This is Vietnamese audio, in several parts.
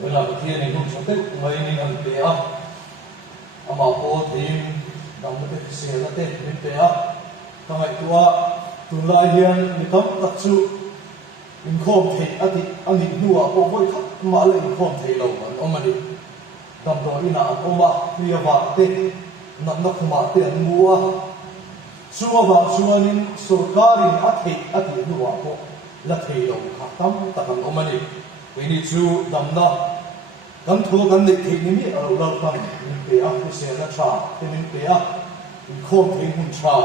เวลาที่นี่ผมชอบเด็กไม่นี่อันเปียอามาโอทีมดำมันเป็นเสียละเต้เป็นเปียทำไมตัวตุลาเฮียนมีคำตัดสู้อินโคมเทอันนี้หัวโอ้ยครับมาเลยอินโคมเทเราอันมันนี่ดำตัวนี่นะอันมาเรียบว่าเต้นักมาเต้อันมัวชัวว่าชัวนินสุรการินอัฐิหัวโอ้ละเทเราครับตั้มตะกันอันมันนี่วินิจูดำนะกันทัวกันเด็กที่นี่เราทำมินเปียกุเซลชาที่มินเปียอินโคมเทหุ่นชา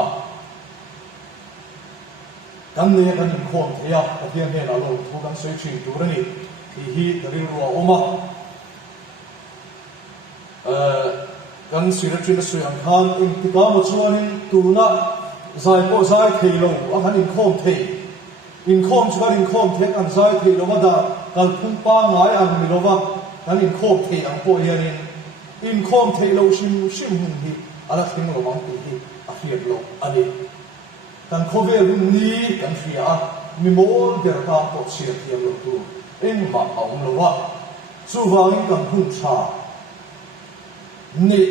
กันเนี่ยกันอินโคมเทียแต่เพียงแค่เราทัวกันสวยชิงตัวนี้ที่ฮีตริรัวออกมากันสิรจุนสวยอันคันอินติกามชวนินตัวน่ะใจก็ใจเทโลอันอินโคมเทอินโคมชวนอินโคมเทอันใจเทโลมาดากันพุ่งป้าง่ายอันมิโลวะกันอินโคมเทอันโปเฮียนินอินโคมเทโลชิมหุ่นฮีอะไรสิ่งเราบังตีฮีอาเฮียโลอันนี้กันโคเวลุนนี้กันเสียมีโมนเดร์ตาปกเสียเทียมโลตัวเอ็งมาเอาโลวะสู้วางกันหุ่นชานี่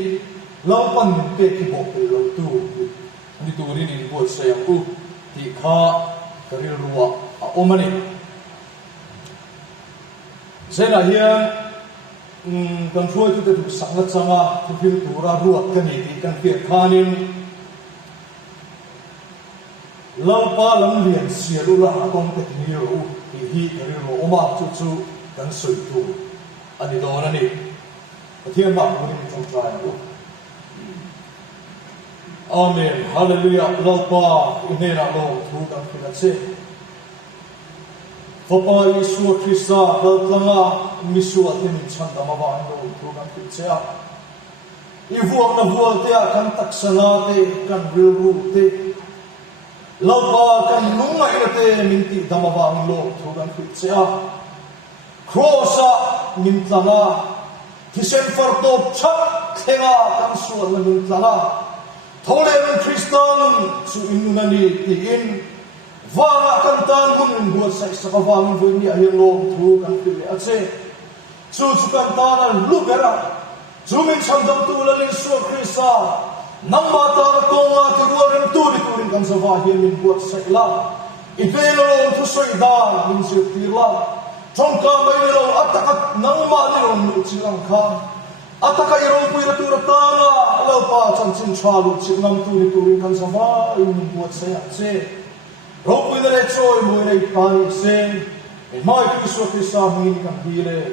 เราปั้นเด็กที่บอกเป็นโลตัวนี่ตัวนี้นี่บทเสียงอุที่ข้ากริรัวเอามานี่เส้นอะไรกันช่วยทุกตัวสังกัดสังกัดทุกตัวรัวกันนี่ที่กันเพียรขานินเราป้าลังเลียนเสียรุละกองเทคนิครู้ที่ฮีกริรัวออกมาจู่ๆกันสวยตัวอันนี้โดนอันนี้เทียมบ้านคนนี้มีจงใจรู้อาเมนฮาเลลูยาเราป้าอินเนน่าโลทุกกันเป็นเช่พระเยซูคริสต์เดินทางมิสุอาทิมิชันดามาวานโลทุกันเป็นเช่อีวัวนับวัวเตะกันตักษณะเตะกันวิรุเตะเราป้ากันนุ่งไงเตะมินติดามาวานโลทุกันเป็นเช่ครอสมินตนาที่เซนฟอร์ตบชักเทงากันส่วนมินตนาทอเลนคริสตันสุอินนันีที่อินวางกันตามหุ่นหัวใส่สกวางหุ่นนี่ยังลงทูกันฟิเลอเซสุกันตาลลูกเบระจูมินชันดัมตูลลิสุคริสต์นัมมาตาลกงอาที่วัวเรนตูริกันสวาฮิมินหัวใส่ละอีเวลลงทุสวยดามินเสียตีละจงกาไม่ลงอัตตะนังมาลิลงลุชิลังคาอัตตะอิโรปุยระตุระตานะเราป้าจันทินชาลุชิลังตูริกันสวาฮิมินหัวใส่เซเราคุยในโซ่มวยในการเซ็นไม่คิดว่าที่สามีกันดีเลย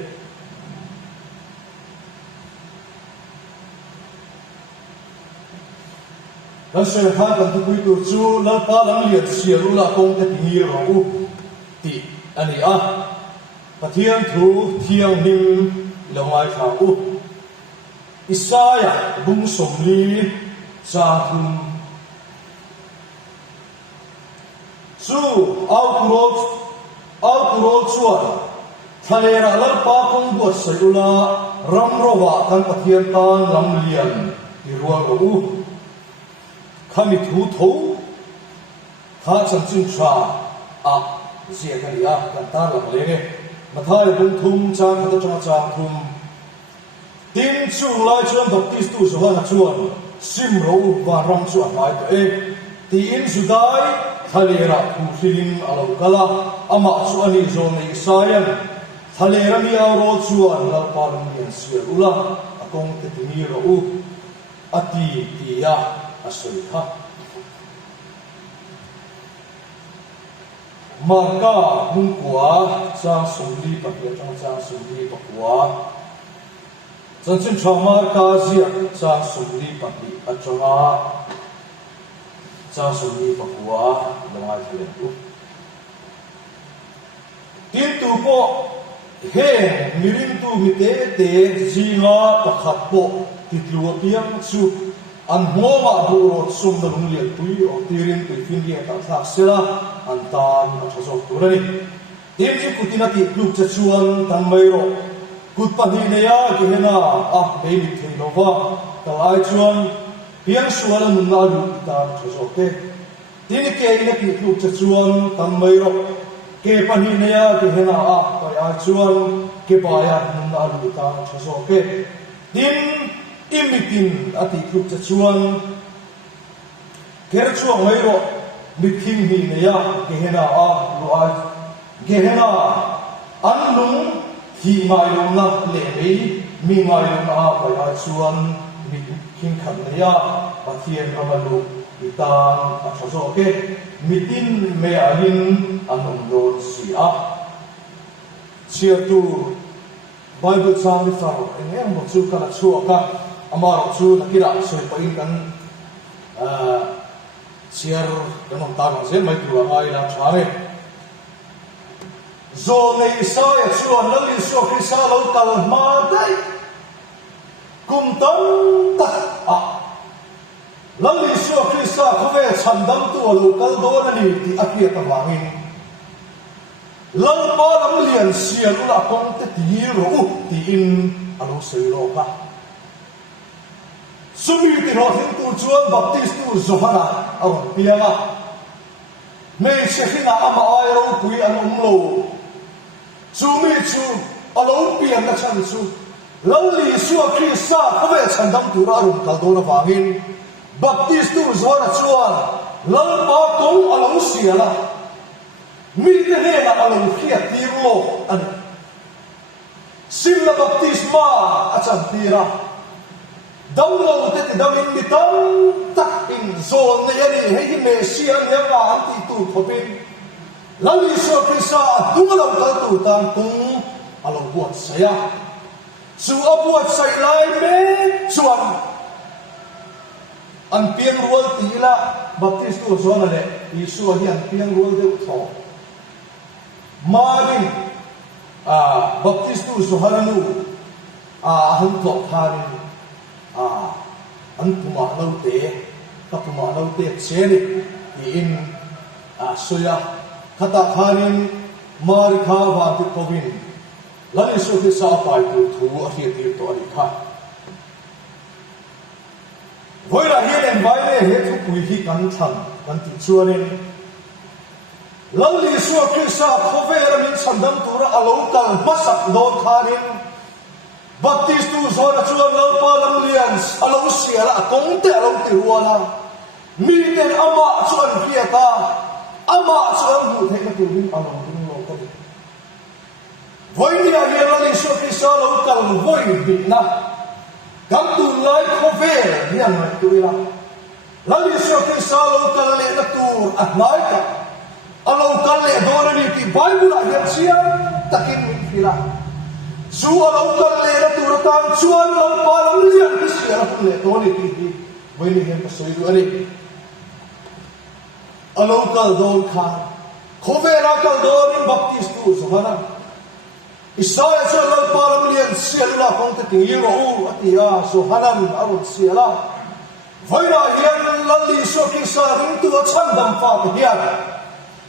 แล้วเสียหันกันทุกวิถีจูแล้วพาลังเลียดเสียรุละคงจะทิ้งเราตีอันนี้ปะเทียนถูเทียงนิ่มลงไว้ข่าวอิสายาบุญสมลีจาทุมสู้เอาตุโรชวนทะเลระลับปากงบวชใส่อุลารำรวะกันปะเทียนตานลำเลียนที่รัวรูข้ามีถูทูข้าฉันจึงชาเสียกันยากันตาหลังเลยมาท้ายบุญทุ่มจางขัดจังจางทุ่มตินช่วงไล่ชวนบัพติสตุสวรรค์ชวนซิมรูวารำชวนหมายตัวตีอินสุดายทะเลระผู้ฟิลิมอาลกะลาอามาชวนนิโซนอิสราเอลทะเลระมีอารมณ์ชวนเราปาลมีนเสียรุละอากงเตติมีรูอติติยาอสุริฮะมาร์กามุงกัวจางสุรีปักเยจางสุรีปักกัวจันทร์ชามาร์กาเซียจางสุรีปักดิอัจฉริยะจางสุรีปักกัวลงมาเทียนอุตินตุโปเฮมิรินตุมิเตเตจีงาตะขับโปติดลัวเปียงสุอันหัวมาบูรดสุ่มดำเลียตุยออกตีรินตุยฟินเดียตัดสักเสละอันตานอันชอบตัวนี้ทีมที่กุตินาติลูกจะชวนทันไม่รอกุดปนีเนียกิเฮน่าเบบิเทโนวาแต่ไอชวนเพียงชวนมุนนาดูตามชอบเตทีนี้เกย์นักลูกจะชวนทันไม่รอเกปนีเนียกิเฮน่าไป ai chuan ke baya nun na lu ta chazo ke tin imitin ati khup cha chuan ker chuang mai ro mithing hi ne ya gehena a lu ai gehena an lung hi mai lo na le mei mi mai lo na pai ai chuan mi king khan ne ya pathian ramalu itan a chazo ke mitin me ahin anum don si a chia tu Bible sang ni faro engem mo chu kala chu ka amaro chu nakira so pain kan share kanom ta ma zen mai tu ai la chare zo nei sa ya chu an li so ki sa lo kal ma dai kum tam ta a lalli so ki sa khove chandam tu lo kal do na ni ti akia ka wangin lalpa lam lian sian ula kong te ti ro ti in alo sei ro ka sumi ti ro hin tu chuan baptist tu zohana aw pianga nei chefina ama ai ro pui an lo sumi chu alo pian na chan chu lalli so ki sa khove chandam tu ra rum kal do na wangin baptist tu zohana chuan lalpa kong alo siala mi te hena alo khia tiro an silla baptisma achan tira dawlo te te damin mitam tak in zon ne yani hei mesia ne ka anti tu thopin lali so krisa dungalo kal tu tan tung alo buat saya su abuat sai lai me chuan an piang rual tila baptist tu zona le isu hi an piang rual de tho Maring baptistu suharanu han tlok tharin an puma laute ka puma laute cheni in soya khata tharin mari kha wa ti kovin lali so ki sa pai tu thu a hi ti to ani kha voira hi len vai le he thu pui hi kan thang kan ti chuanin lalli so krisa khovera min chandam tura alokal basak don kharin baptist tu zona chuan lalpa lam lians alo siala kongte alo ti ruala mi ten ama chuan khiata ama chuan hu theka tu bin alo ding lo ko voinia lalli so krisa alokal voi bitna gam tu lai khovera hian ma tu ila lalli so krisa alokal le na tur atlai ka alo kalle dona ni ti bible a sia takin min fila su alo kalle na turatan chuan lo palam lian ki sia le doni ti voi ni hem pasoi du ani alo kal don kha khovera kal don baptist tu zohana isaya so lo palam lian sia la kong te ti ro atia so hanan arut sia la voi na hian lalli so ki sa ring tu chandam fa hian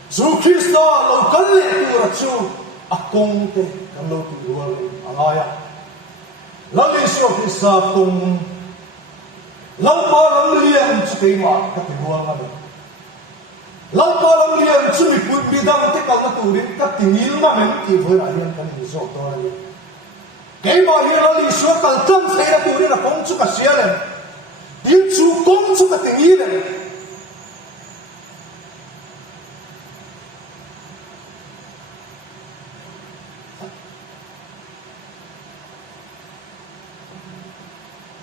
Su Krista lo kalle tu rachu akong te kan lo tu rual angaya lalli so Krista tung lalpa lam lian chu te ma ka ti rual ma lalpa lam lian chu mi put mi dang te kal na tu rin ka ti mil ma men ti voi ra hian kan ni so to ani ke ma hi lalli so kal tam se ra tu rin akong chu ka sia len din chu kong chu ka ti mil len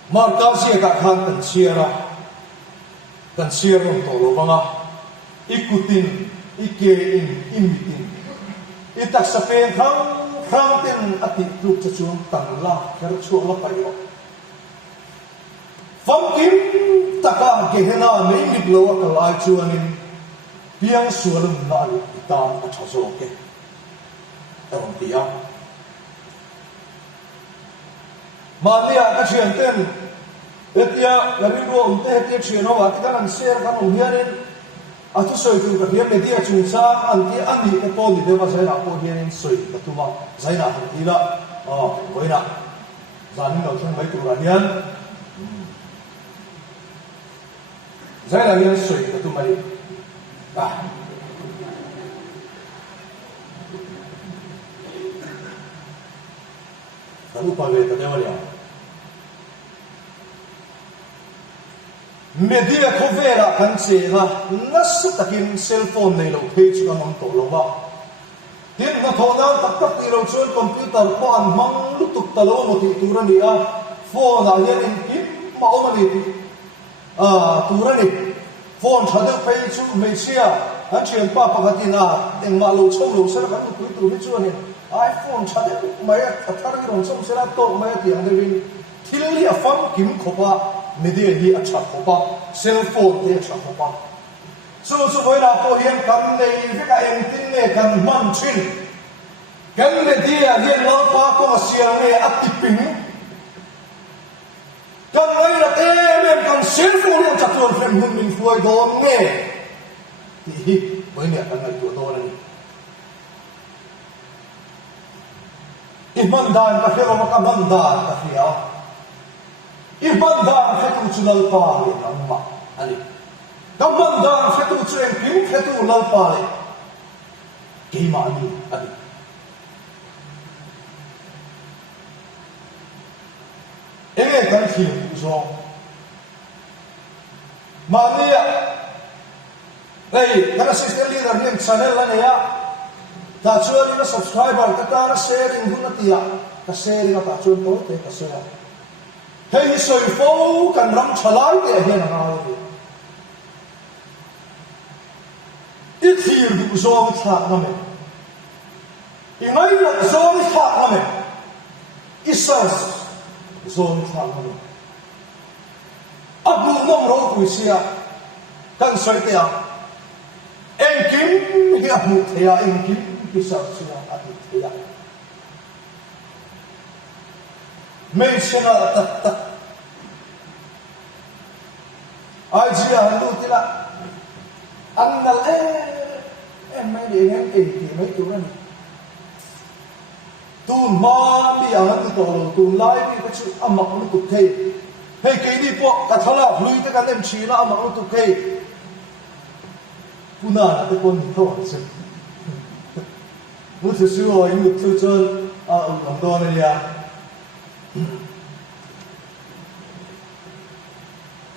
Markasia ka khan kan siara kan siaron to lo banga ikutin ike in imitin itak sa pen khang ten ati kluk cha chuang tang la kar chu la pai ro fam kim taka gehena nei mit lo ka lai chuanin piang sualum na itam a chazo ke aron pia Malia ka chian ten etia garibo umte etia chiano wa ti kan share kan hianin atu soi tu ka hian media chung sang an ti ani e pon ni dewa sai na po hianin soi ka tu ma sai na han ti la boina zan lo chung mai tu ra hian sai la hian soi ka tu mai kan upa ve ta dewalia media khovera kan che ha nasu takin cell phone nei lo page kan on to lo ba tin na thona tak tak ti lo chuan computer ko an mang lutuk talo mo ti turani a phone a hian in kim ma omani ti turani phone thade page chu me sia an chen pa pakatina eng ma lo chom lo sera kan tu tu ni chuan iPhone thade mai a thar gi rong chom sera to mai ti ang devin thili a fam kim khopa media hi a chha khopa cell phone te chha khopa so voi la ko hian kan nei veka eng tin ne kan man chin kan media hian lo pa ko siang ne atiping kan ngai la te men kan cell phone hian chha chuan frem hun min fuai dom nge hi voi ne kan ngai tu do ni iman dan ka hero ka man dan ka hia iman dan ka tu chulal pa le amma ani man dan ka tu chen kim ka tu lal pa le ke ma ni ani enge kan thi so ma ni ya ei kana system leader ni channel la ne ya ta chuan na subscriber ta na sharing huna tia ta sharing ta chuan to te ka share hei soi fo kan ram chalai te hian na ro i thir du zong thak na me i ngai la zong thak na me i sas zong thak na me abu nom ro ku sia kan soi te a en kim hi abu te a en kim bisa sia abu te a me sena ta ai ji a lu ti la annal em mai de em ti mai tu na tu ma bi ang tu to tu lai bi ka chu amak lu tu thei hei ke ni po ka thala lui te ka nem chi la amak lu tu thei puna te kon to se mu tu su o yu tu chon a ang do na ya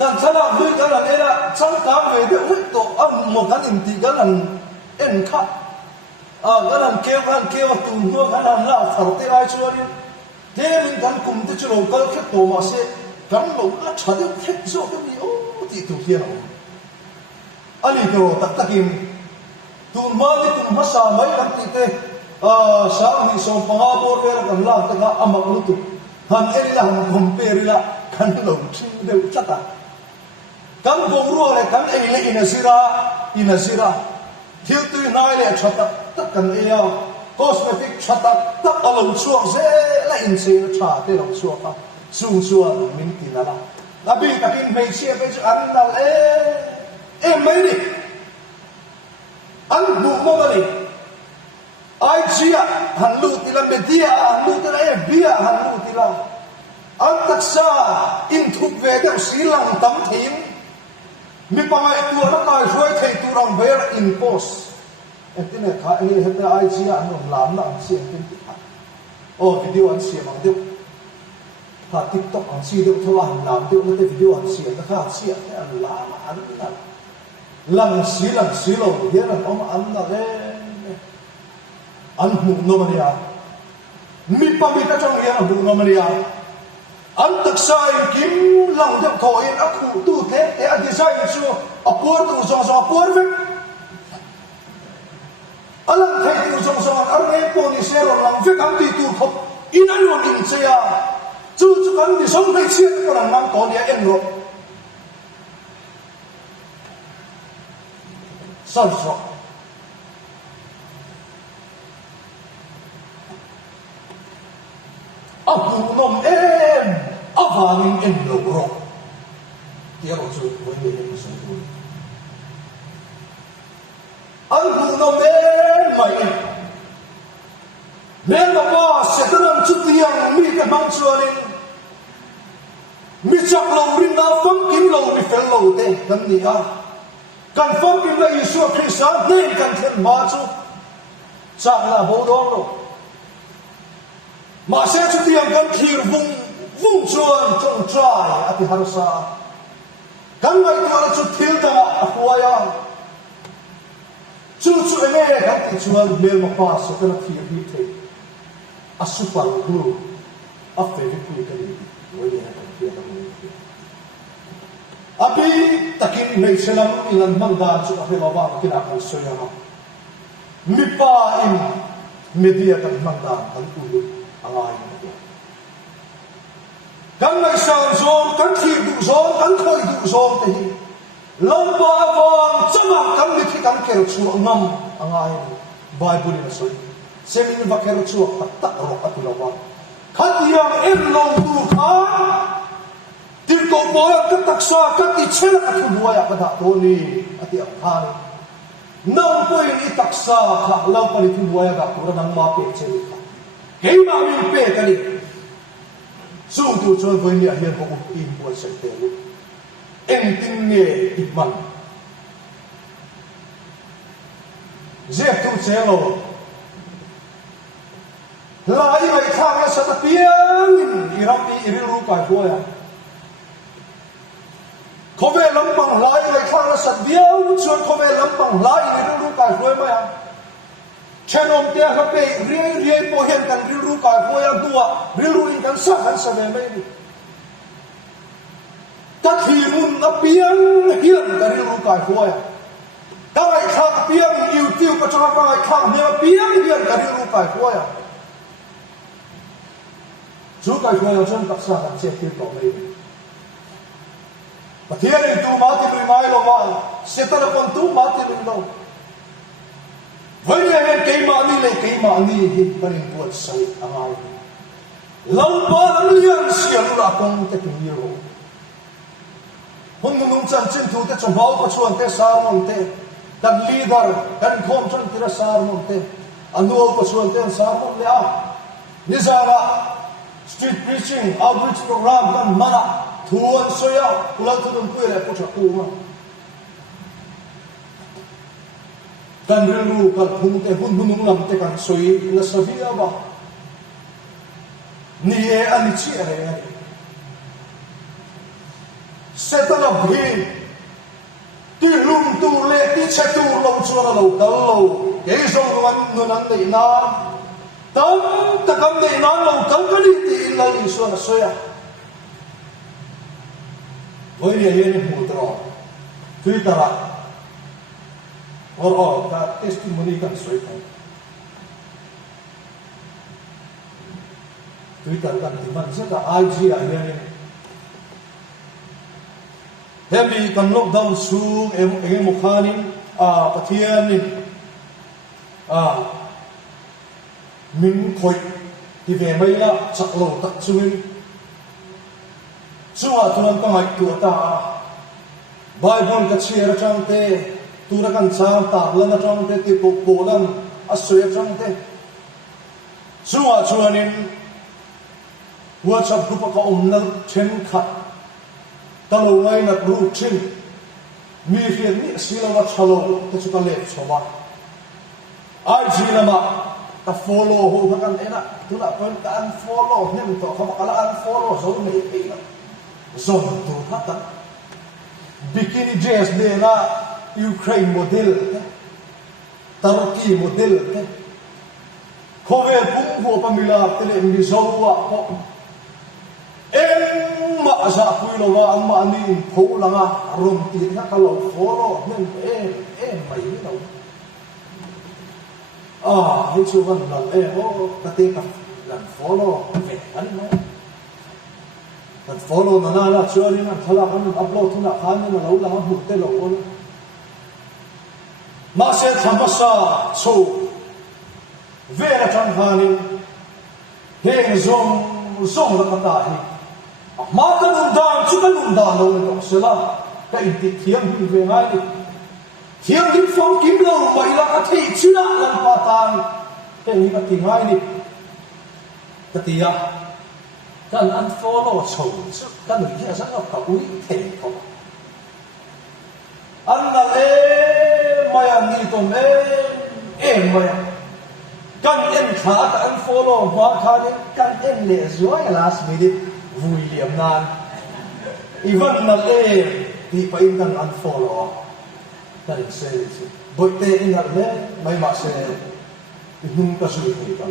kan thala lui ka la ne la chang ka ve de u to am mo kan in ti ka lan en kha ga lan ke wa tu no kan lan la thar te ai chuan te min kan kum te chu lo kal khet to ma se kan lo la cha de khet zo ka ni o ti tu hian ani to tak takin tu ma ni tu ma sa mai kan ti te sa ni so pa ma bor ver kan la ta ga amak lu tu han eri la han compare la kan lo thi de chata kan bong ro le kan ei le ina sira thil tu nai le chata tak kan e ya cosmetic chata tak alo chuak ze la in se cha te lo chuak ka su min ti la la bi takin mei sia pe chu an na e mai ni an bu mo ma ni ai chia han lu ti la media han lu ti la e bia han lu ti la an tak sa in thuk ve de silang tam thim mi pangai tu na kai hoi thei tu rang ber in post etine kha e heta ai chia an lam na an siam tin ti kha o video an siam ang de kha tiktok an si de thola han lam de na te video an siam na kha sia an la an na lang si lo ye na om an na le an hu no mania mi pa mi ta chong ye an hu no mania an tak sai kim lang de tho in a khu tu the e a design chu a por tu so por ve alang thai tu so ar ne po ni se ro lang ve kam ti tu khop in an ron in se ya chu kan ni som thai chiat ko ran mang ko ni en ro so abu nom em avangin en lo ro dia ro chu ko ni en so tu abu nom em mai men ma pa se tan chu tiang mi ka mang chuanin mi chak lo rin na fam kim lo mi fel lo te kan ni a kan fam kim la Yesu Christ a nei kan thian ma chu chak la bo dong lo mà sẽ chút tiền căn khir vung chuan trong trai ati harsa kan ngai tu ala chút thil da ahuaya chu em kan ti chuan mel ma pa so kan khir bi the a super glue a favorite glue kan ni oi ya kan ti ta abi takin nei selam ilan mangda chu a hela wa kina kan soya ma mi pa in media kan mangda kan ulu angai kan ngai sang zon kan thi du zon kan khoi du zon te hi lamba awang chama kan mi thi kan kero chu ngam angai bible ni soi semin va kero chu ta ro atulawa khat yang em lo du kha tin ko bo ka taksa ka ti chela ka thua ya ka to ni ati aphan nang poi ni taksa kha lau pa ni thua ya ka pura nang ma pe che ka ke ma mi pe ka ni su tu chon voi ni a hian ko in bo se te lu em tin ne ikman je tu che lo lai mai khang la sa ta piang irapi iriru ka bo ya khove lampang lai mai khang la sa viau chuan khove lampang lai iriru ka bo ma ya chenom te ha pe ri po hen kan iriru ka bo ya tua riru in kan sa ve mai ni ta khimun na piang hian ka iriru ka bo ya ta ai khang piang yu tiu pa cha ka ai khang me piang hian ka iriru ka bo ya chú cái người ở trong tập sa làm chết tiêu tổ này, và thiên linh tu mát thì lùi mai lo mà, sẽ ta là con tu mát thì lùi đâu, với nhà em cây mà đi lên cây mà đi thì bên em buat say anh ai, lâu ba lắm liền xia lu là con cái chuyện nhiều, hôm nung chân chân thu cái trong bao có chuan cái sao mong thế, đặt leader, đặt khom chân cái sao mong thế, anh nuôi có chuan cái sao mong lẽ, như sao là street preaching, outreach program kan mana thuan soya ulang thudum pui le pucha kuma kan rilu kan phung te hun hunung lam te kan soi na savia ba ni e ani chi ere setala bhi ti lum tu le ti che tu lo chuan lo dal lo ke zong wan nu nan dei na tam takam nei nan lo kam ka ni ti in la li so na soya voi ni ye ni mu tro twitter or ka testimony kan soi ta twitter kan ti man sa ka ig a ye ni hemi kan lockdown su em mo khanin pathian ni min khoi ti ve mai la chak lo tak chuin chuwa turan ka ngai tu ta bible ka chia chang te tu ra kan chang ta lan chang te ti po lan asoi chang te chuwa chuanin WhatsApp group ka umnal chen kha ta lo ngai na ru chin mi hian ni sila wa chalo te chu ka le chowa ai jina ma ta follow ho kan ena tu la pen ta unfollow nem to kha kala unfollow so me pe na so tu khata bikini dress de na Ukraine model Turkey model khove pung ho pamila tele mi zo wa ko em ma za pui lo wa amma ani pho langa rom ti na ka lo follow nem em mai ni đâu hay chú văn lần cái tên lần follow về anh mà lần follow nó là chưa đi mà thà là anh upload thu là khán nhưng mà lâu là anh hụt tên lâu luôn mà sẽ tham gia số về là trong hàng hiện zong là cái đại mà cái nông đàn chú cái nông đàn đâu nó sẽ là cái thiêng về ngay đi thiêng kim phong kim lâu vậy là cái thị chứ đã làm phá tan cái này cái tiếng ai đi cái tiếng cái anh follow chồng cái người kia rất là cầu ý thể không anh là em mày anh đi còn em mày kan en thả kan follow ma khanin kan en le zuai last minute vui liam nan even na le ti pa in kan unfollow kan se boy te in le mai ma se hun ka su ti ta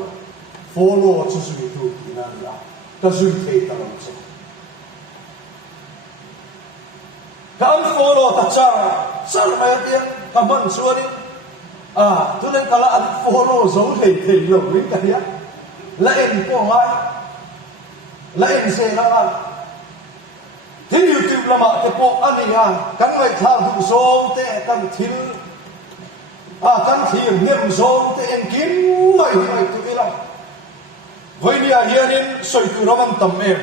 follow chu su tu inan la ka su ti ta lo so kan follow ta cha sal mai tiang ka man suani tu nên ta là ăn follow giống thầy lồng đến cái á là em của mai là em sẽ là thế YouTube là mà cái bộ anh ấy cái người tham dự giống thế cái thiên cái thiên niệm giống thế em kiếm mày tụi là với nhà hiện nên soi tu nó vẫn tầm em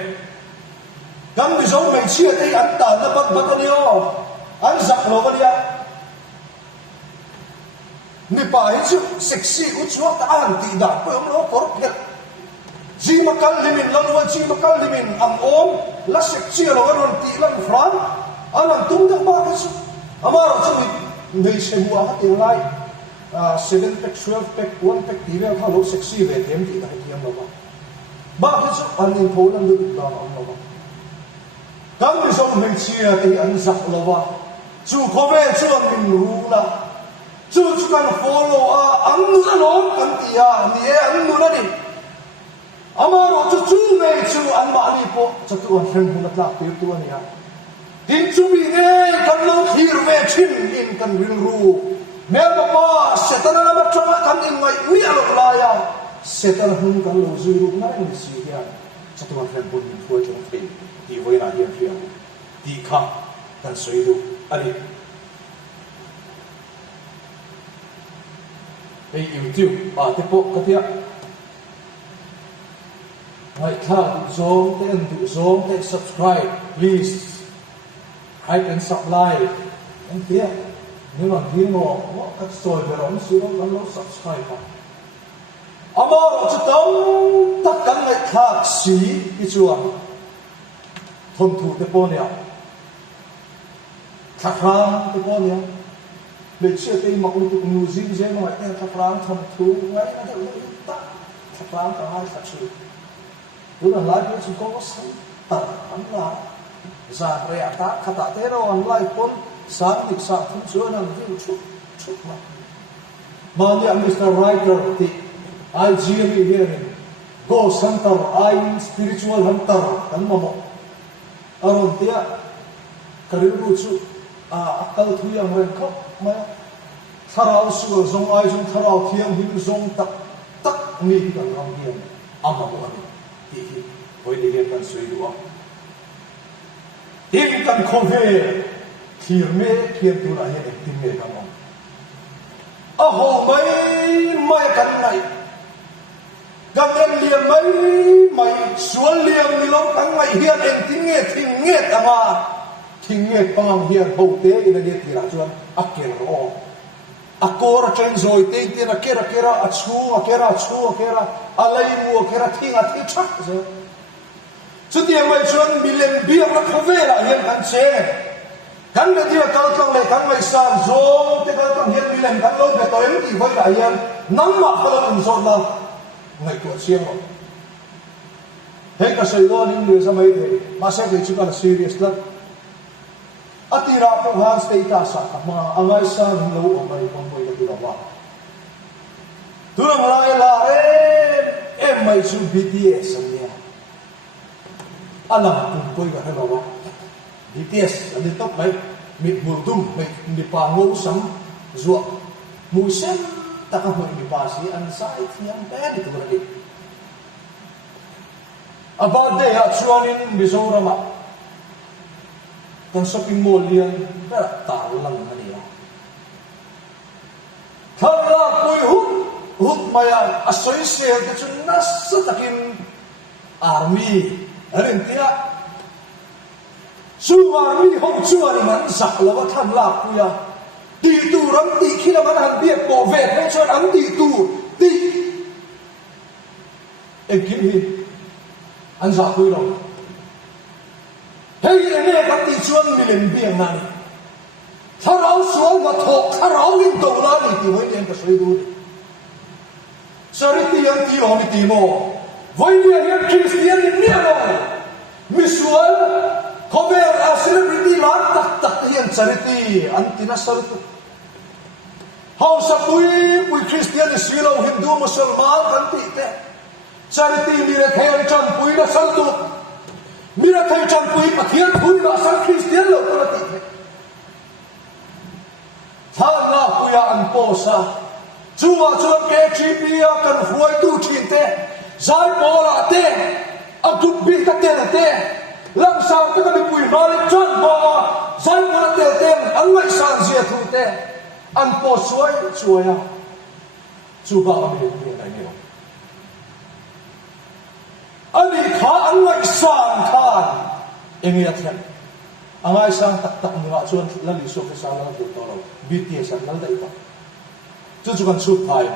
cái người giống mày chia thế anh ta nó bắt cái điều anh giặc nó cái gì ni pa hi chu sexy uchuak ta an ti da ko om lo por phel ji makal limin longwa ji makal limin am om la sexy lo ron ti lan fran alam tung dang ba ka chu amaro chu nei se bua ha te lai 7 pack 12 pack 1 pack ti ve ha lo sexy ve tem ti da thiam lo ba ka chu an in thon an lu da om lo kam ni som nei chia te an zak lo wa chu ko ve chu an min ru na chú kan follow anh nu nó kan tia ni anh nu na ni amaro chú về chú anh ma ni po chú tu anh hen huna tlak tir tu ani ha tin chú bi ne kan lo thir ve chin in kan rin ru me ba pa setana na ma chama kan in ngai ui alo la ya setana hun kan lo zui ru na ni si ya chú tu anh hen bun fu chung pe di voi na hian hian di kha kan soi du ani hey YouTube te po ka tia hãy tha zong te an du zong te subscribe please like and subscribe anh tia nhưng mà riêng ngọ các soi về đó sự đó kan lo subscribe ka amaro chu tong tất cả ngày tha si ki chuan thom thu te po nia thakha te po nia để chia tay mặc một cái mũ zin zin mà cái tháp rang thầm thú ngay nó được tắt tháp rang cả hai thật sự đúng là lại cái chúng có sẵn tận lắm là giả rẻ ta khát ta thế đâu anh lại con sáng lịch sáng thấm chúa nằm view chút mà như anh Mr. Writer thì IGM here go center I spiritual hunter kan mo aron tia kariru chu akal thu yang ren khop ma tharau su zong ai zong tharau thiam hin zong tak mi kan ram hian amma bo ani ti hi hoi de kan sui du tin kan khove thir me khian tu la hian tin me kan om a ho mai kan nai gan em liam mai sual liam ni lo kan mai hian en thing nge ama thing nge pang hian ho te in ani ti ra chuan a ker ro a kor chen zoi te te na kera a chu a lai mu kera thing a thi chak zo chu ti mai chuan milen biang na khove la hian kan che kan le ti kal tlang le kan mai san zo te kal tlang hian milen kan lo be to em ti voi la hian nam ma khala in zo la ngai to chiang lo he ka sei do ning le samai the ma se ke chu kan serious la atira po han status sa ma angai sa lo mai pang moi ka wa turang lai la em mai chu BTS ania alam pun koi ka ha wa BTS ani top mai mi murdum mai mi pa ngo sam zuak mu sem ta ka hoi mi pa si an sai thiam te ni tu ra ni about day ha chuanin Mizoram kan shopping mall lian ra ta lang ani ya thara koi hut maya associate ka chun nas takin army arin tia su army ho chuan man sak lawa than la kuya ti tu ram ti khila man han biak po ve he chuan an ti tu ti ekin hi an za kui lo hei ene kan ti chuan milen biang na ni tharau sual ma thok tharau in to la ni ti hoi len ka soi du charity yang ti lo ni ti mo voi ni yang Christian ni mo misual kobe a celebrity lan tak yang charity antina sarutu how sa pui Christian silo Hindu Musliman kan ti te charity ni re thai chan pui na sarutu mira thai chan pui pathian pui na sal Christian lo kan ti te thana puya an posa chua KGB kan huai tu thin te zai bola te akup bi ka te lang sang te kan pui malik chan ba zai bola te an mai san zia thu te an po suaya chu ba mi ni nai ni ani kha an mai san khan engia thlen angai sang tak nga chuan lali so ke sala tu to lo BTS an lal dai ta chu kan su phai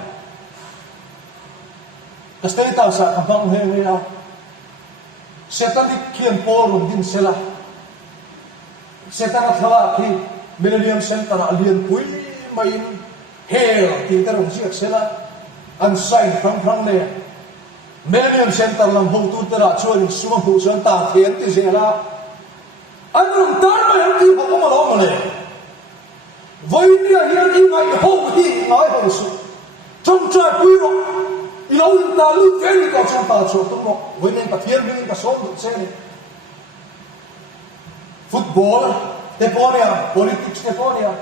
kastai ta sa kampang he ya setan di kian por din sela setan athawa ki millennium center alien pui mai hell ti ta rong siak sela an sign from ne millennium center lam ho tu tara chuan suma pu chuan ta thian ti sela an rung tar mai ti ho ma lo ma ne voi ni hian i ngai ho hi ngai ho su trong trai pui ro i lo ta lu very ko cha ta cho tum ro voi nen pathian ning ka som du che ni football te ponia politics te ponia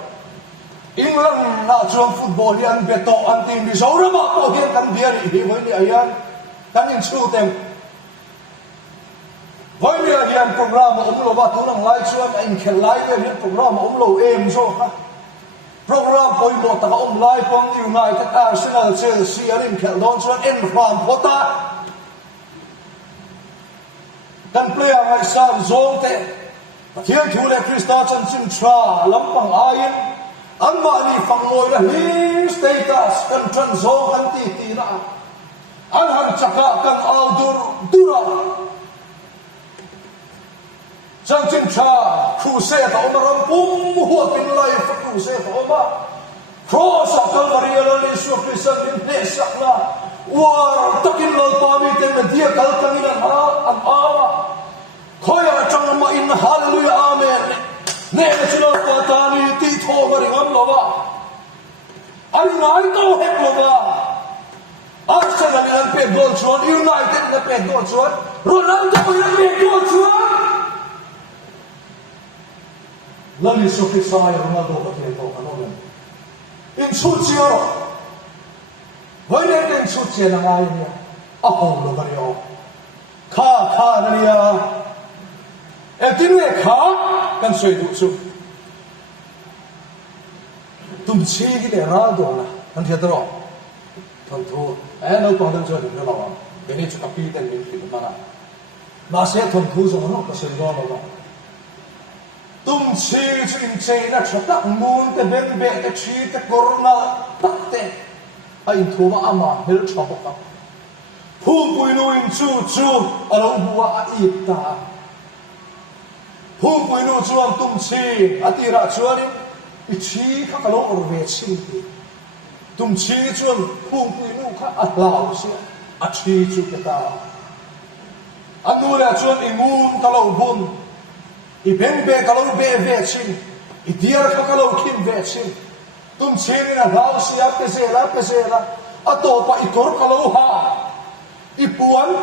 England na chuan football hian beto an team ni zo ra ma to hian kan biar hi voi ni ayan kan in chu tem voi ni hian program lo ba tu nang lai chuan in khel lai ve program lo em zo ha program poi mo ta lai pong United Arsenal Chelsea arin khel don chuan en ram phota kan player ngai san zong te pathian thu le Krista chan chin tra lampang ain an ma ni phang moi la hi status kan tran zong kan ti na an han chaka kan outdoor dura chan chin tra crusade ta omaram pum huwa pin life crusade ta oma cross of Calvary la su Christ in pesak la war takin lo pa mi te media kal kamin an ama khoya chang ma in hallelujah amen ne chulo pa ta ni ti tho mari ngam lo ba ari ngai to hek lo ba Arsenal ni an pe gol chuan United na pe gol chuan Ronaldo ni pe gol chuan lali so ke sai Ronaldo ka te to kanon in chu chiaro voi ne ten chu che na ngai ni a ho lo ba yo kha na ni ya e tin ne kha kan soi du chu tum chi ki le ra do na kan thia tro thon thu no pa dan cho du lo wa be ni chu ka pi ten min ki ma na ma se thon thu zo no ka se do lo tum chi chu in che na chata mun te ben be te chi te corona tak te ai thu ma ama hel cha ba ka phu pui nu in chu alo bua a i ta phu pui nu chuan tum chi atira chuan i chi kha ka lo or ve chi tum chi chuan phu pui nu kha a lao sia a chi chu ke ta anu la chuan i ngun ka lo bun i ben be ka lo be ve chin i diar ka lo kim ve chin tum chi ni na lao sia pe zela a to pa i kor ka lo ha i puan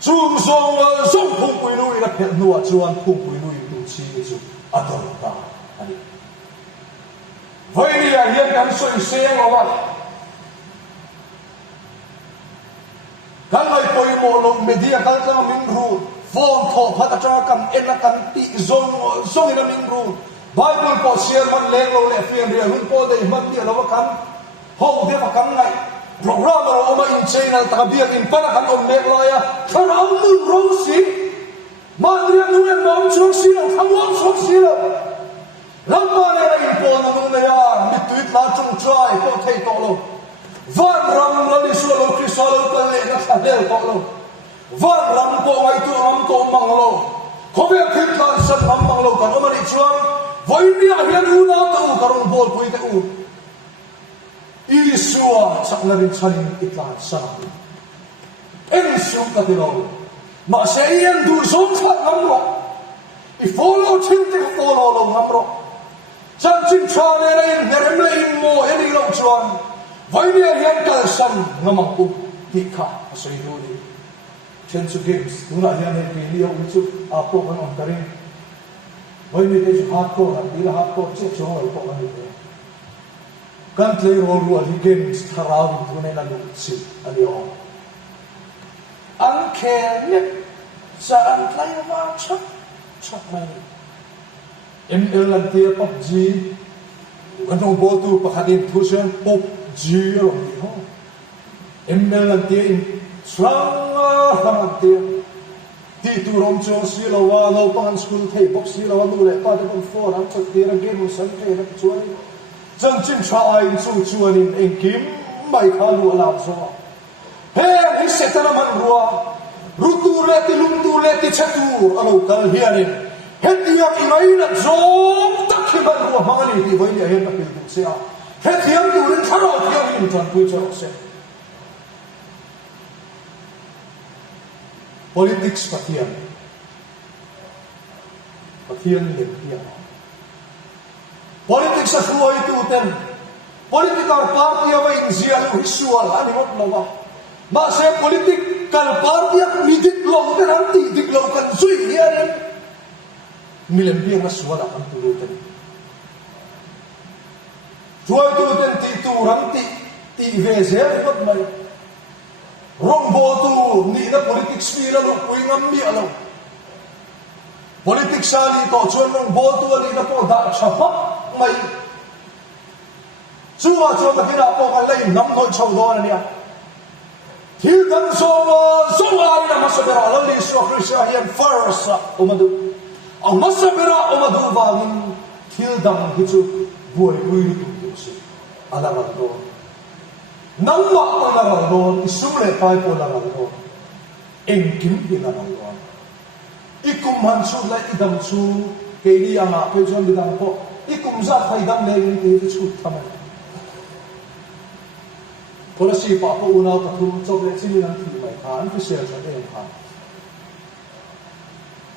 chung song song phung pui nu i la phe nu a chuan phung pui nu i tum chi chu a to ta ani voi ni a hian kan soi se wa kan lai poi mo lo media kal ta min ru phone tho phata cha kan en kan ti zong ina min ru bible po share man leng lo le fian ria hun po dei man ti lo kan ho de fa kan ngai program ro ma in channel ta bia in para kan on mek la ya thara mun ro si man ria nu en bom chu si lo thawang chu si lo lamma ne in po na nu na ya mi tuit la chung try ko thei to lo van ram lo ni su lo ki so lo kan le na sa del to lo van ram ko wai tu ram to mang lo ko be khit kan san ram mang lo kan o ma ni chuan voi ni a hian u na to karong bol pui te u Misua chakna rin chanin itlan sana. En sum katilo. Ma sayan du som khat ngamro. I follow chinte ko follow lo ngamro. Chan chin chane rin nerem lein mo eni lo chuan. Vai ni hian kal san ngamang ku tikha asoi du ni. Chen su games tuna hian he ni o chu apo kan on karin. Vai ni te hat ko han dila hat ko che chong ko kan ni. Kan tlei ro ru ali games tharau tu nei na lu chi ali o. An khen ne sa an tlai ma chak chak mai. ML lan te PUBG kan no bo tu pakhatin thusen PUBG ro ni ho. ML lan te in strong han te ti tu rom cho si lo wa lo pan school thei box si lo lu le pa de kon for an chak te ra game san te ra chuan chân chim cha ai chu chuan in en kim mai kha lu ala so he hi setana man ruwa rutu le ti lum tu le ti chatu alo kal hianin hetiam imai na zom tak hi man ruwa mangani ti voi ni hen na pil tu se a hetiam tu rin tharo tiam in tran pu cha se politics pathian le pia politics sa fluoy tu ten political party ava in zial visual ani mot lawa ma se political party ak midit lo ten anti dik lo kan sui hian milen bi na suala kan tu ten joy tu ten ti tu ram ti vezel mot mai rong bo tu ni na politics mi la lu puingam mi alo politics ali to chuan rong bo tu ali na po da chapa mai chua cho ta kira po ka lai nam noi chau do na nia thil dan so ai na masabera la li so christia hian first umadu ang masabera umadu wangin thil dam hi chu buai pui lu tu si ala ra do nam ma ko la ra do isule pai ko la ra do en kim bi la ra do ikum han chu la idam chu ke ri anga pe jon bi dang po ikum za phai dam le in ke chu thama policy pa po una ta thu cho le chi nan thi mai khan fi share cha em khan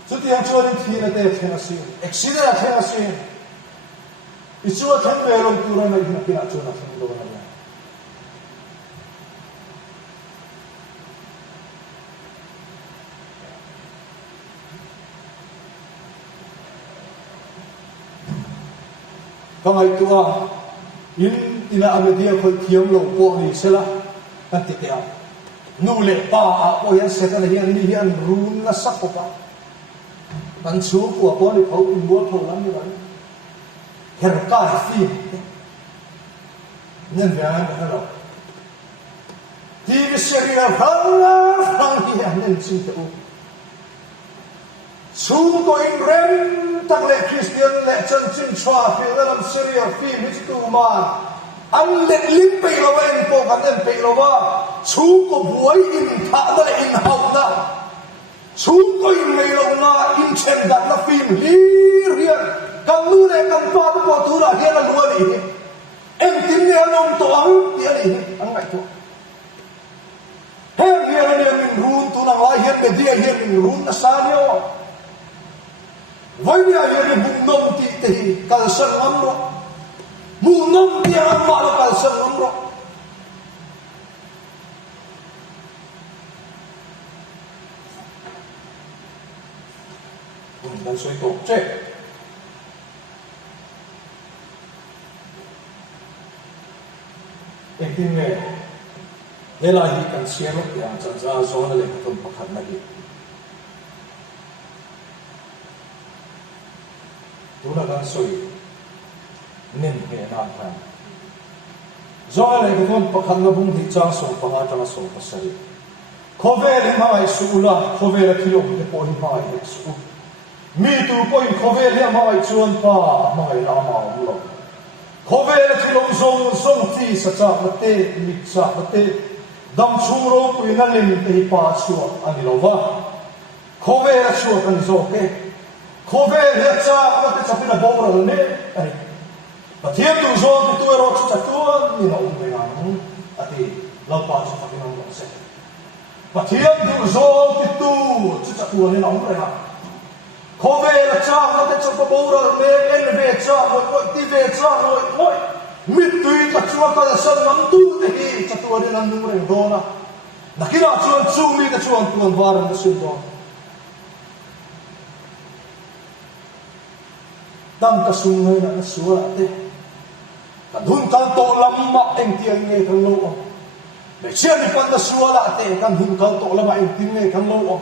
chu ti han chu ni thi na te thena si exida thena si I chu thang le ro tu ra na na kina chu na thang do na Kangai tua ina amedia khoi thiam lo po ni sela kan ti te nu le pa a po yan setan hian ni hian run na sak pa kan chu ko po ni phau in bo tho lam ni ba her ka fi nen van ha lo ti vi seria hang hi nen chi te u chung ko in rem tak le Christian le chan chin chwa fi lam seria fi mi tu ma an le lim pe lo en po kan den pe lo wa chung ko buai in tha da in hau da chung ko in me lo na in chen da na fi hi kan nu le kan pa po tu ra hian la lu ni en tin ne anom to ang ti ani ang ngai to he hian ne min run tu na lai hian be dia hian min run na sa neo với nhà hiền bụng nông thì cả sân lắm đó bụng nông thì ăn mà là cả sân lắm đó đang xoay tổ chết em tin nghe thế là gì cần xem lúc thì chẳng ra số nó lên không có khả năng gì tu na kan soi nin he na khan zo le ko kon pakhan na bung hi chang so pa ha tang so pa sai khove le mai su la khove le thilo de po hi mai le su mi tu ko in khove le mai chuan pa mai la ma lo khove le thilo song ti sa cha ma te mi cha ma te dam chung ro pu na len te pa chu ani lo wa khove le chu kan zo ke khove le cha ma te chapina bo ro ne ai Pathian tu zon tu ero chatuan ni na umengang ati lalpa sa pakinang se. Pathian tu zon tu chatuan ni na umengang. Kove la cha na te cha pabora me elve cha ko ti ve cha moi mit tui ta chua ka san nam tu te hi chatuan ni nan numreng dona. Nakina chuan chumi ta chuan tuan varan ta sun don. Dam ka sung ngai na suwa te. Kan hun kal to lamma eng tiang nge kan lo o. Be chen ni pan da suwa la te kan hun kal to lamma eng tiang nge kan lo o.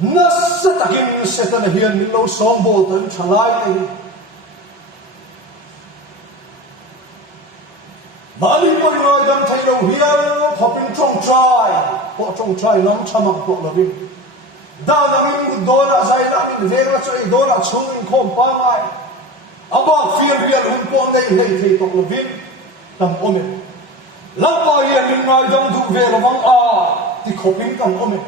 Nasa takin se ta na hian min lo som bol tan thalai te. Bali mo ngai dam thai lo hian khopin chong trai nam chamak to lovin. Da namin dona zai namin vera choi dona chung khom pa ngai. Aba fiel hun pon nei lei thei to lovin tam ome. Lapa hian min ngai dam du ve lawang a ti khopin kam ome.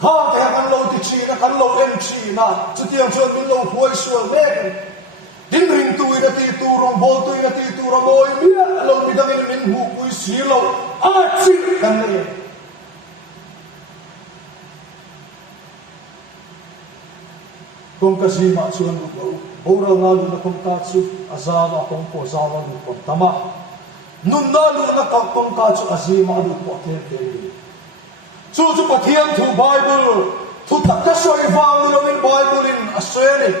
Ha te kan lo ti chi na kan lo em chi na chu tiang chuan min lo huai sual me. Din ring tu ina ti tu rong bol tu ina ti tu rong boy mia lo mi dang in min hu pui si lo a chi kan nei. Kung kasi ma chuan lu lo boral na lu na kong ka chu azama kong po zama lu po tama nun na lu na kong ka chu azima lu po ten ten chu pathian thu bible thu tak ka soi wang lu in bible in aseni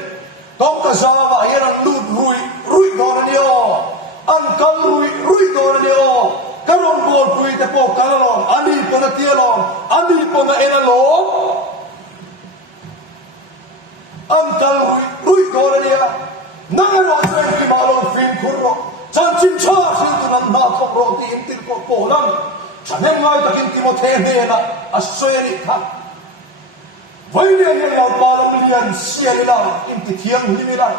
kong ka zama hian an lut rui dor ni o an kal rui dor ni o karong bol pui te po kalon ani po na tialon ani po na enalon Antal rui doralia, nangaro sa hindi malong film kuro, chan chin cha sin tu nan na kong roti intil ko polang, chaneng ngay takin Timotene na asoyani ka. Vay niya yan lang palang liyan siya nila inti tiyang nila.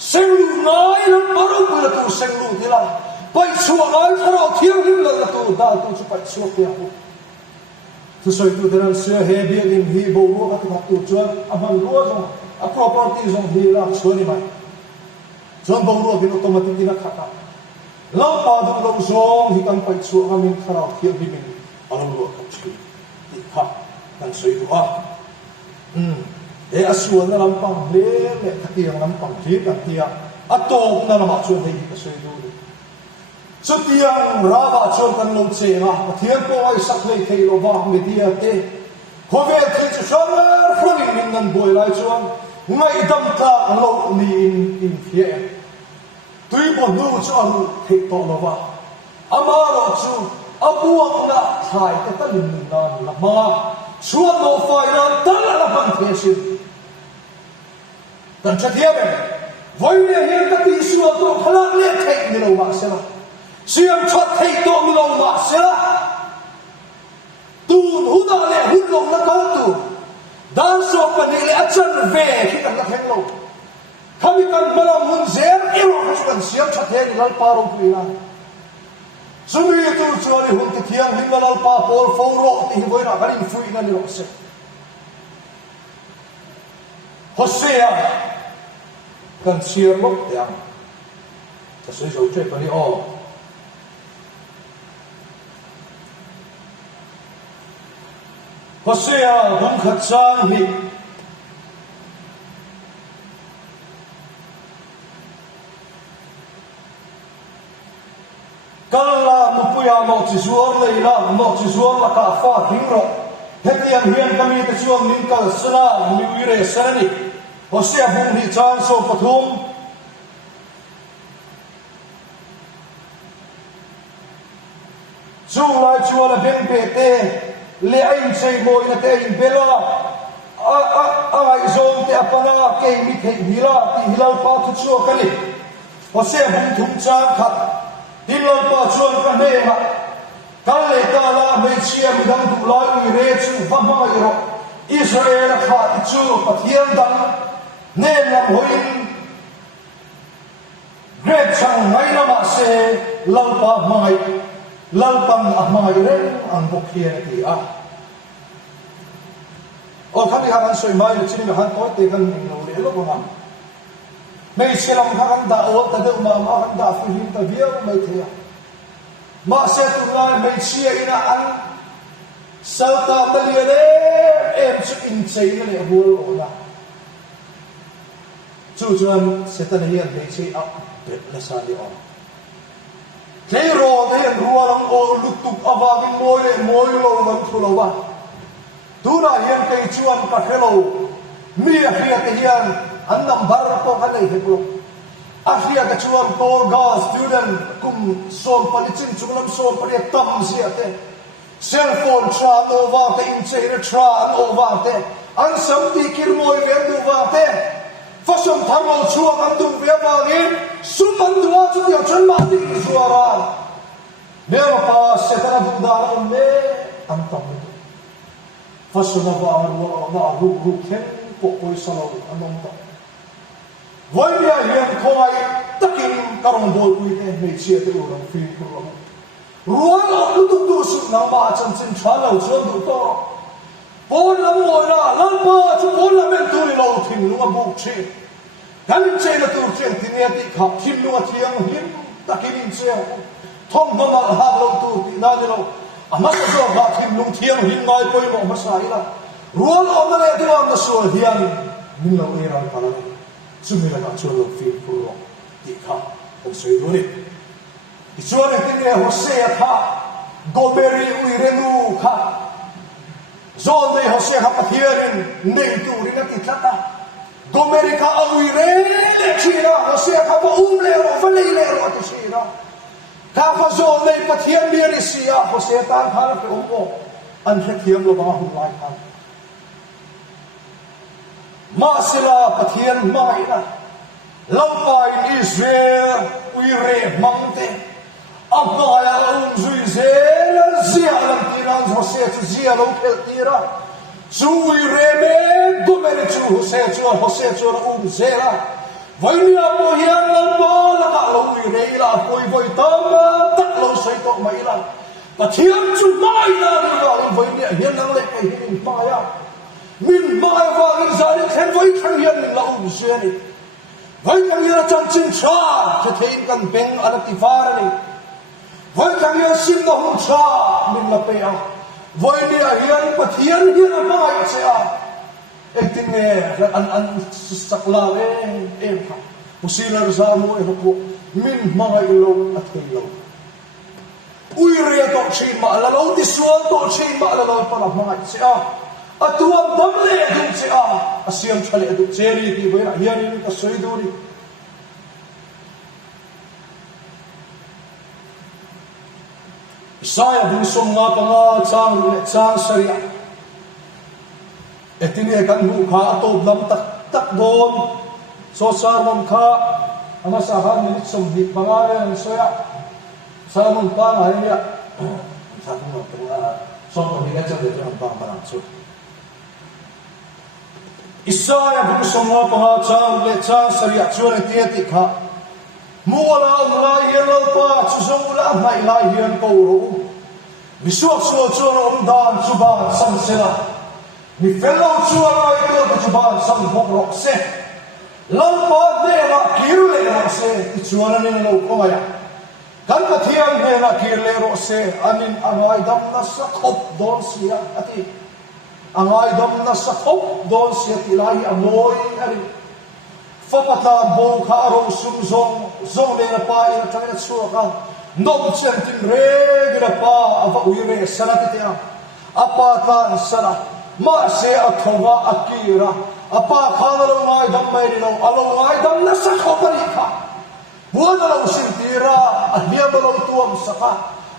Senglu ngay lang parang pula tu senglu nila. Pay suwa ngay karo tiyang nila na tu dahil tu sa pay suwa kaya ko. Tusoy tu dinan siya hebi ang hibo mo at matutuan amang luwa mo. A property zong hila choni mai zon bawro bin automatic na khata law pa du lo zong hi kan pai chu amin khara khiam hi min alo lo ka chi ti kha kan soi du a e asuan na lampang le le khatiang lampang hi kan tia ato na ma chu hei ka soi du so tiang rawa chu kan lo che ma thian ko ai sak nei thei lo ba me dia te khove thi chu sala khoni min nan boi lai chuan ngay đâm ta lâu ni in phía tuy bộ nu cho anh thấy to nó vào amaro chu abuang na thai cái ta lim na là ma chuan no phải là ta là bằng thế xin dan cha thiam với nè hiện ta ti suo to khala le thei ni lo ma se la siam chat thei to ni lo ma se la tu hu da le hu lo na ka tu dan so pa ni le achan ve ki kan la theng lo kami kan malam hun zer iro kan siam chat he ni lal pa ro pi na sumi tu chori hun ti thiang hin lal pa por fo ro ti hi boina garin fui na ni ro se Hosea kan siam lo ya ta soi zo che pa ni o Hosea dum khat sang hi kalla mupuya mo chi zuar leila mo chi zuar la ka fa hingro hetian hian kami te chuang nin kal sana mi wire sanani Hosea bum hi chan so pathum chu lai chuala ben pe te le ain sei moi na te in bela ai zon te apana ke mi the hila ti hilal pa thu chu kali Hosea bum thum chan khat hilal pa chuan ka me ma kal le ta la me chia mi dang du lai wi re chu va ma ro Israel kha chu pathian dang ne lam hoin great chang mai na ma se lal pa mai lalpang amay rin ang bukhya ti a o khami han soi mai le chini han ko te kan ning lo le lo ma mai chelam kan da o ta de ma ma han da fu hin ta bia mai thea ma se tu na mai chia ina an salta ta le le em chu in chei le hul o na chu chuan se ta hian mai chei up bet la sa di on cái rồi này rùa lòng ô lục tục avang môi lo vẫn thu lâu ba, tu na hiền cái chuan cả cái lâu, mía kia cái hiền anh nằm bar to cái này hết rồi, akhirnya cái chuan to ga student kum som palicin chulam som palia tam sia te, cell phone tra over te internet tra over te, anh sống đi kiếm môi về over te. Phát sinh thằng nào chua ăn tung về vào đi, sum ăn tung cho điều chân mà đi cái chua ra, nếu mà pa sẽ ta bung đa là mẹ ăn tầm đi, phát sinh là vào ăn vào rục khen bộ quay sao ăn nông tầm, với nhà hiền khôi tất nhiên các ông bồi quỳ cái này chia từ đầu phim của ông, ruộng ông lúc tu sự nằm ba chân chân chán lâu chưa đủ to. Bốn lắm ngồi ra, lắm bơ, chúng bốn là bên tôi lâu thình lúc mà bụng chê. Gắn chê là tôi chê thì nghe tị khắp thìm lúc mà thiêng hiếm, ta kì nhìn chê. Thông mà mà hạt lâu tôi tị nà như lâu. Mắt sơ hạt thìm lúc thiêng hiếm ngài bôi mộ mà sài là. Ruộng ông là lệ tôi mà sửa hiền. Mình lâu ê ràng khá là này. Chúng mình là ngã chua lâu phim của lòng. Tị khắp, ông sợi đua đi. Thì chua này tị nghe hồ xe khá. Gomeri ui renu khá. Zol này họ sẽ học thiền nên tu đi cái tít lát America awi re china họ sẽ học lẹ rồi phân lẹ rồi thì china các họ zol này bắt thiền bia đi xia họ sẽ tan thà cái ông anh sẽ thiền lo bao hùng lại thằng Masila bắt thiền mai na lâu bài Israel uy re mangte Abdaya unzui zela zia lang tiran Jose tu zia long kel tira Zui reme gomere tu Jose tu zela Vainia po hiang lang ba laka lo ui reila voi tama tak lo sai tok mai lang Pathiam chu mai na ni wa vainia hiang lang le kai hin pa ya Min mai wa ni zali khen voi thang hiang ni la zia ni Vai kang ira chan chin cha ke thein kan beng anatifara ni Với thằng hiền xin nó hùng cha mình là bè với đi hiền Pathian hiền là mai sẽ em tin nghe là ăn sắc la em ha usi là ra mua em có mình mai lâu at hay lâu ui ria to chi mà là lâu đi xuống to chi mà là lâu para mai sẽ tuam đâm lệ đúng sẽ xiêm chale đúng chế đi thì với hiền cái soi đồ đi Saya bunsong nga panga chang sharia. Etini kan mu kha atob lam tak don. So sarmam kha ama sahan minit som di panga en soya. Sarmam pa ngai ya. Sa mo panga so ko ni cha de ram pa parang so. Isaya bunsong nga panga chang sharia chuan etiati kha. Mua la hiền lâu pa chú sông la mai la hiền cầu ro mi suak chuan dan chu ban sam sela mi fellow chuan ai to chu ban sam hok rok se lâu pa de la kir le ro se chuan anin lo ko ya kan pathiam de la kir le ro se anin angai dam na sa khop don sia ati angai dam na sa khop don sia tilai amoi ari Fapata bo kha ro sum zong le na pa ina tang na chua ka nom chen tin re gira pa ava uire sanati tia apa ta sala ma se athova akira apa khana lo ngai dam mai lo alo ngai dam na sa khopari kha buana lo sin tira ahnia lo tuam saka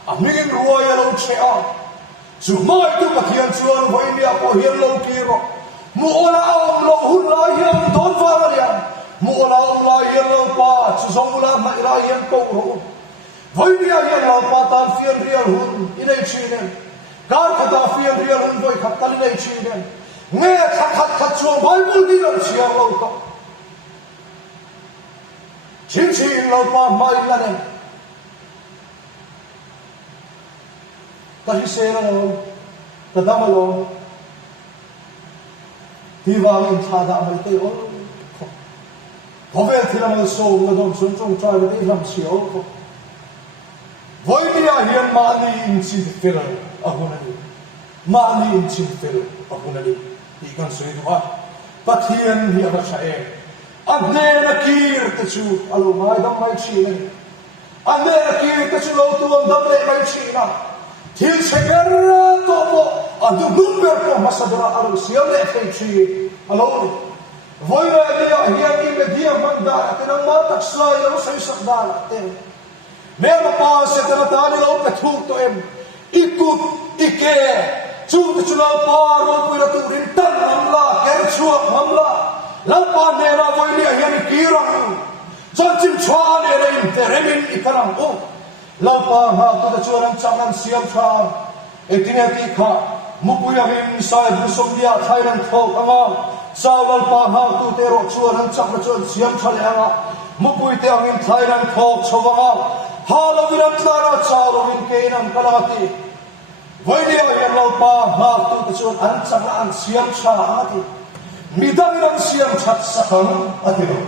amingin ruaya lo chea chu mai tu pathian chuan voi nia po hian lo kiro mu ola om lo hun la hian don fa lian mua la hiền lâu pa chú sông la mai la hiền cầu ro với đi hiền lâu pa tan phiền riêng hun inai chi nên gar khata phiền riêng hun với khát tan inai chi nên nghe khát chuông Bible đi làm chiang lâu to chi lâu pa mai la nên ta hi se na lo ta dam lo thì vào in thà đã mấy tay ôn có vẻ thì làm sâu là đồng xuân trong trai với tay làm xíu với đi à hiện mà ni in xin phèn ở hôm nay mà ni in xin phèn ở hôm nay thì cần suy đoán bắt hiện hiện ra sai anh nên là kia tự chủ alo mai đâm mai chi này anh nên là kia tự chủ lâu tuồng đâm lại mai chi na thiên sẽ ra to bộ anh dùng đúng việc của masadora alo siêu lệ phải chi alo với đi à hiện in về dia mang đa cái năng mà tắc sai lâu sai sắc đa là thế nếu mà pa sẽ ta ta đi lâu phải thuộc tụi em ikut ike chung tự chủ lâu pa rồi bây giờ tụi đến tân lắm là cái chuột lắm là lâu pa này là với đi à hiện kia rồi cho chim chua này là in thế remin ikarang ô lâu pa ha tụi chủ đang chăm ăn xiêm chua etineti kha mupuyahim sai busum dia thailand thok anga sao lâu pa ha tụi tero chua đang chăm là chua xiêm chua này anga mupui te angin thailand thok chowanga Halloween tlara Halloween kainan kalati voidia yan laupa ha tu chuan an chang an siam cha ati midang ram siam chat sakang ati ro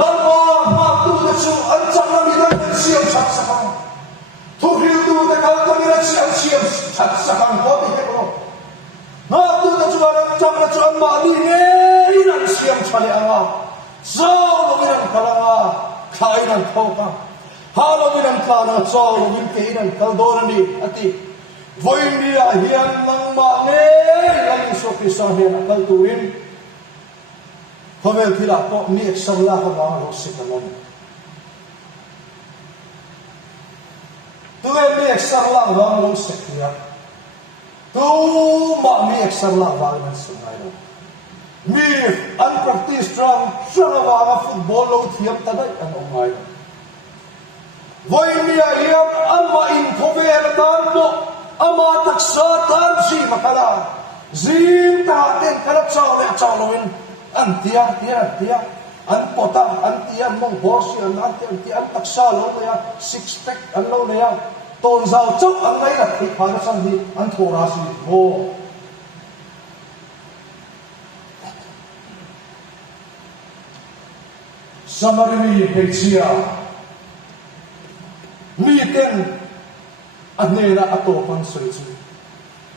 laupa ha tu chuan an chang ram midang siam chat sakang tu hil tu te kal tu ram siam chat sakang ko ti ko ha tu chuan an chang ra chuan ma ni ne ram siam chale anga Halloween kalanga kainan thoka Halloween kana Halloween kainan kaldorani ati voinia hian langma ne lang so pisahen kaltuin khovel thila ko ni eksalla ka ba ro sikalon tu ni eksalla ba ro sikya tu ma ni eksalla ba man sunai mi an practice drum shalawa football lo thiam ta dai an ongai voinia hian amma in khovel tan mo ama taksa tan si makala zin ta ten kala chawlowin an tia an pota an tia mong borsi an tia an taksa lo ya six pack an lo ya ton zau chok an ngai la thi phana sang hi an thora si ho Samarimi Hechia Miken Adnena Atopan Soitu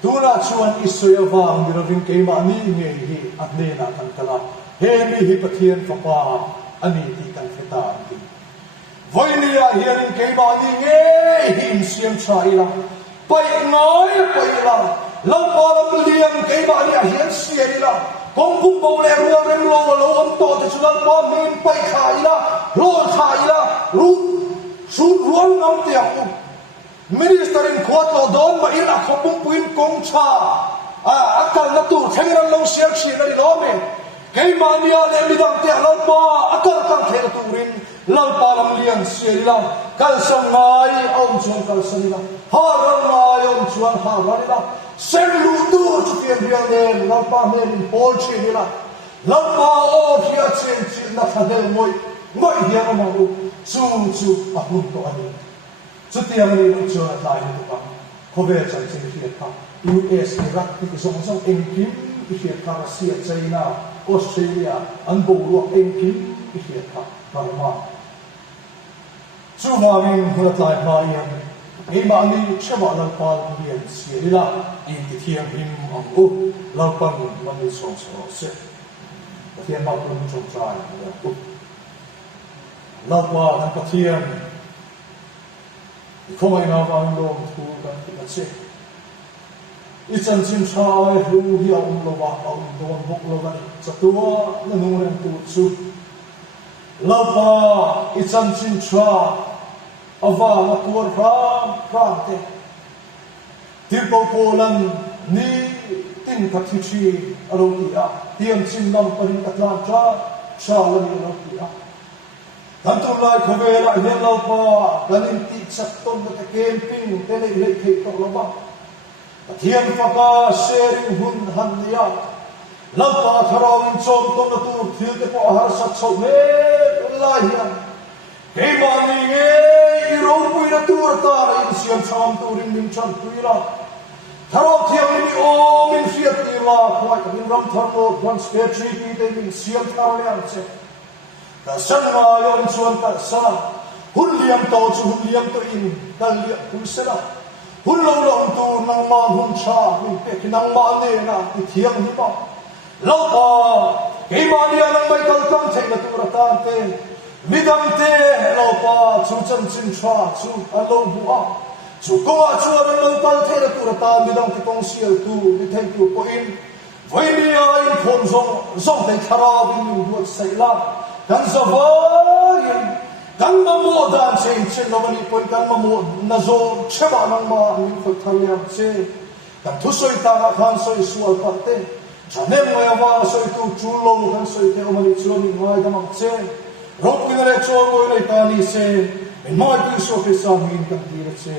Tuna Chuan Israel Vang Diravin Kema Ni Ngehi Adnena Kankala Hemi Hipatian Papa Ani Tikan Feta Voinia Hianin Kema Ni Ngehi Siam Chaila Pai Noi Paila Lampala Liam Kema Ni Hian Sierila Kong kum bầu lẹ ruộng rem lo ông to từ chuan pa min pai khai la rút ruộng ngam tiang minister in court lo don ma in a khopum puin kong cha akal na tu thengran lo siak si na lo me kei mania le midang te lo pa akal kang khel tu rin lal pa lam lian si la kal sam ngai om chuan kal sam la ha ram ngai om chuan ha ram la sen lu tu chu tian riang ne lal pa me in pol chi ni la lal pa o phia chen chi na tha de moi hiang ma lu chu a hun to ani chu tiang ni chu chuan lai ni pa ko ve chai chen hi ka US Iraq ti song song en kim hi ka Russia China Australia an bo lu en kim hi ka Burma chu ma min hulat lai ma yan ei ma ni chama lal pa lian si la in ti thiam him ang u lal pa man ni so se thiam ma kun chong trai u lal pa nan pa thiam không ai nào vào đâu thu cả cái gì ít chân chim chai lu hi ông lo ba ông don bốc lo ba sa tua na nu ren tu chu lo pa ít chân chim cha ava ma tuar ram te tir po lan ni tin ka thi chi aro ti a tiam chim nam parin atlan cha la ni aro ti a Tam tu lai khove la hian lo pa ganin ti chak ton ta camping te le le thei to lo ba thian fa ka sharing hun han ya lo pa tharo in chom to na tu thil te po har sat so me la hian ke ma ni nge i ro pui na tu ta in siam cham tu rin min chan pui la tharo thiang ni o min fiat ni la khoi ka min ram thar lo one spare tree ti de min siam thar le ang che ta san ma yon chuan ta sa hun liam to chu hun liam to in dal liam pu se la hun lo lo tu nang ma hun cha min pe ki nang ma ne na ti thiang hi pa lo pa ke ma ni nang mai kal kam thei na tu ra tan te midam te lo pa chu chan chin cha chu a lo bu a chu ko a chu a lo kal thei na tu ra tan midam ki kong sial tu ni thei tu ko in voi ni a in khom zong dei thara bin lu du sai la kan zo vai kan ma mo dan chen chen lo ni poi kan ma mo na zo cheba nang ma ni ko thaliam che kan thu soi ta khan soi sual pa te chanem ma wa soi tu chu lo kan soi te o ma ni chu ni ngai da ma che rop ki re cho ko re ta ni se en mai tu so pe sa min kan ti re che